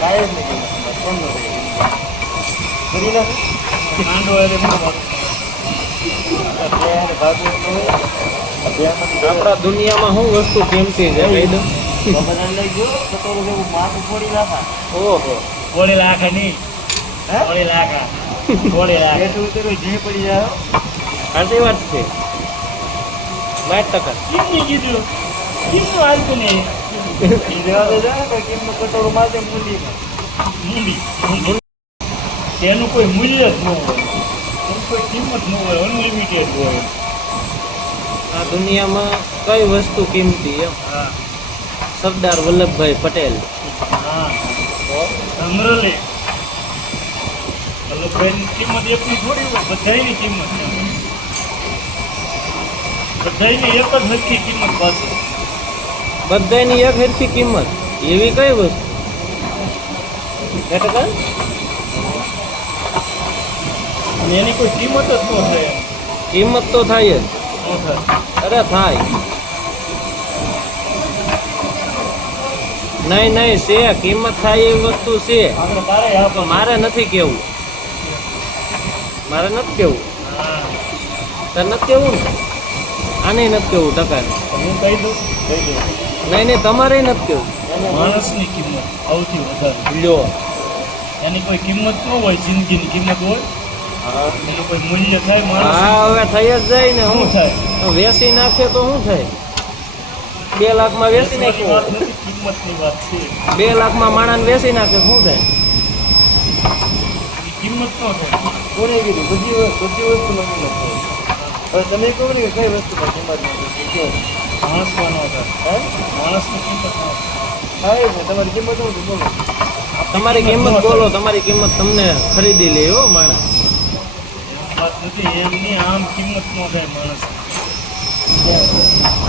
કાંઈ જ નથી કોણ કરી નાખે માંડો આપણા દુનિયામાં શું વસ્તુ કેમતી છે કહી દો. લઈ ગયો કટોરો જેવું માથું ફોડી નાખા. ઓહો ફોડી લાખા નહીં, ફોડી લાખા, ફોડી લાખા. એટલું તો જી પડી જાય. સાચી વાત છે 60%. કેમની કીધું કેમનું હાલતું નહીં? કટોરો માથે મૂડી મૂડી તેનું કોઈ મૂલ્ય જ ન હોય, એની કોઈ કિંમત ન હોય, અનલિમિટેડ હોય. આ દુનિયામાં કઈ વસ્તુ કિંમતી એમ હા સરદાર વલ્લભભાઈ પટેલ. હા અમરેલી વલ્લભભાઈની કિંમત એકની થોડી હોય, બધાયની કિંમત છે. બધાયની એક જ નક્કી કિંમત પાછી. બધાની એક હરખી કિંમત એવી કઈ વસ્તુ એટલે અને એની કોઈ કિંમત જ ન થાય. કિંમત તો થાય જ. ન થાય. અરે થાય નહીં નહીં છે કિંમત થાય એવી વસ્તુ છે. આપણે તારે આપો. મારે નથી કેવું, મારે નથી કેવું, હા તારે નથી કેવું ને આને નથી કેવું ટકા હું કહી દઉં. નહીં નહીં તમારે નથી કેવું. માણસની કિંમત સૌથી વધારે. લ્યો એની કોઈ કિંમત ન હોય, જિંદગીની કિંમત હોય, એનું કોઈ મૂલ્ય થાય માણસ. હા હવે થઈ જ જાય ને. શું હું થાય? વેસી નાખે તો શું થાય? 2 લાખમાં વેસી વેચવાની નાખ્યો, વાત નથી, કિંમતની વાત છે. 2 લાખમાં માણસ વેસી નાખે શું થાય? એની કિંમત ન થાય. કોને કીધું બધી વસ્તુમાં કિંમત થાય. હવે તમે કહો ને કે કઈ વસ્તુમાં કિંમત નથી. માણસમાં ન થાય. માણસની કિંમત ન થાય. થાય છે તમારી કિંમત શું છે બોલો. તમારી કિંમત બોલો, તમારી કિંમત તમને ખરીદી લે હો માણસ. વાત નથી એમની આમ કિંમત ન થાય માણસ.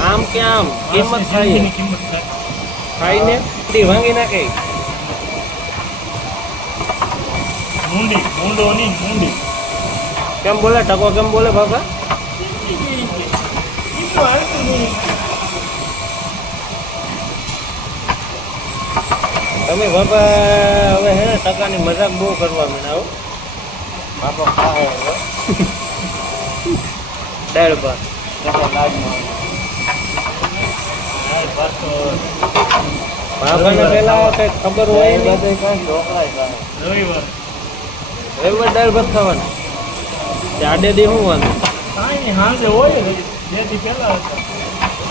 આમ કે આમ કિંમત થાય જિંદગીની કિંમત થાય. ખાઈને તી ભાંગી નાખે. મૂંડી મૂંડો નહીં મૂંડી. કેમ બોલે ટકો કેમ બોલે બાબા? એટલું હાલતું નહીં. તમે બાબા હવે હે ને ટકાની મજાક બહુ કરવા માંડ્યા હો. બાપો ખાય હવે દાળ ભાત લાજમાં હા, પાછો બાબાને પેલા કઈ ખબર હોય નહીં. બધે કાંઈ ઢોકળાય ખાય. રવિવાર એમાં દાળ ભાત ખાવાના તે આડે દી શું વાંધો? કાંઈ નહીં, સાંજે હોય ને 2 દી પહેલા હતા.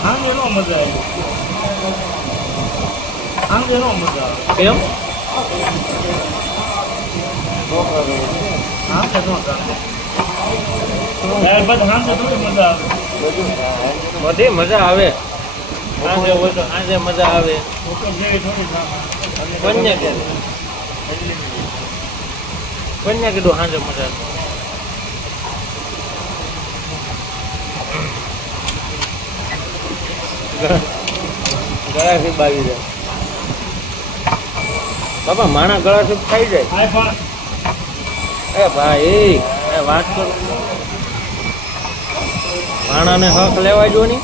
સાંજે નો મજા આવી. સાંજે નો મજા આવે. કેમ? ઢોકળા જેવું છે. સાંજે નો ચાલે. ત્યાર બાદ સાંજે થોડી મજા આવે. બધું ખાય. બધી મજા આવે. સાંજે હોય તો સાંજે મજા આવે. ભૂકંપ જેવી થોડી થાય. કોને કીધું? કોને કીધું સાંજે મજા આવે? ગળાથી બાવી જાય બાપા. માણા ગળાથી ખાઈ જાય. આ પણ એ ભાઈ એ વાત કરો. માણાને હક લેવા જો ની.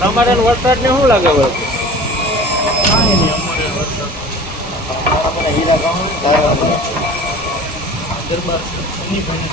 તમારે વરસાદ ને શું લાગે વળે? કાંઈ નહીં અમારે વરસાદ. આપણે હીરા ગામ ધારવા દરબાર શનિ ભાઈ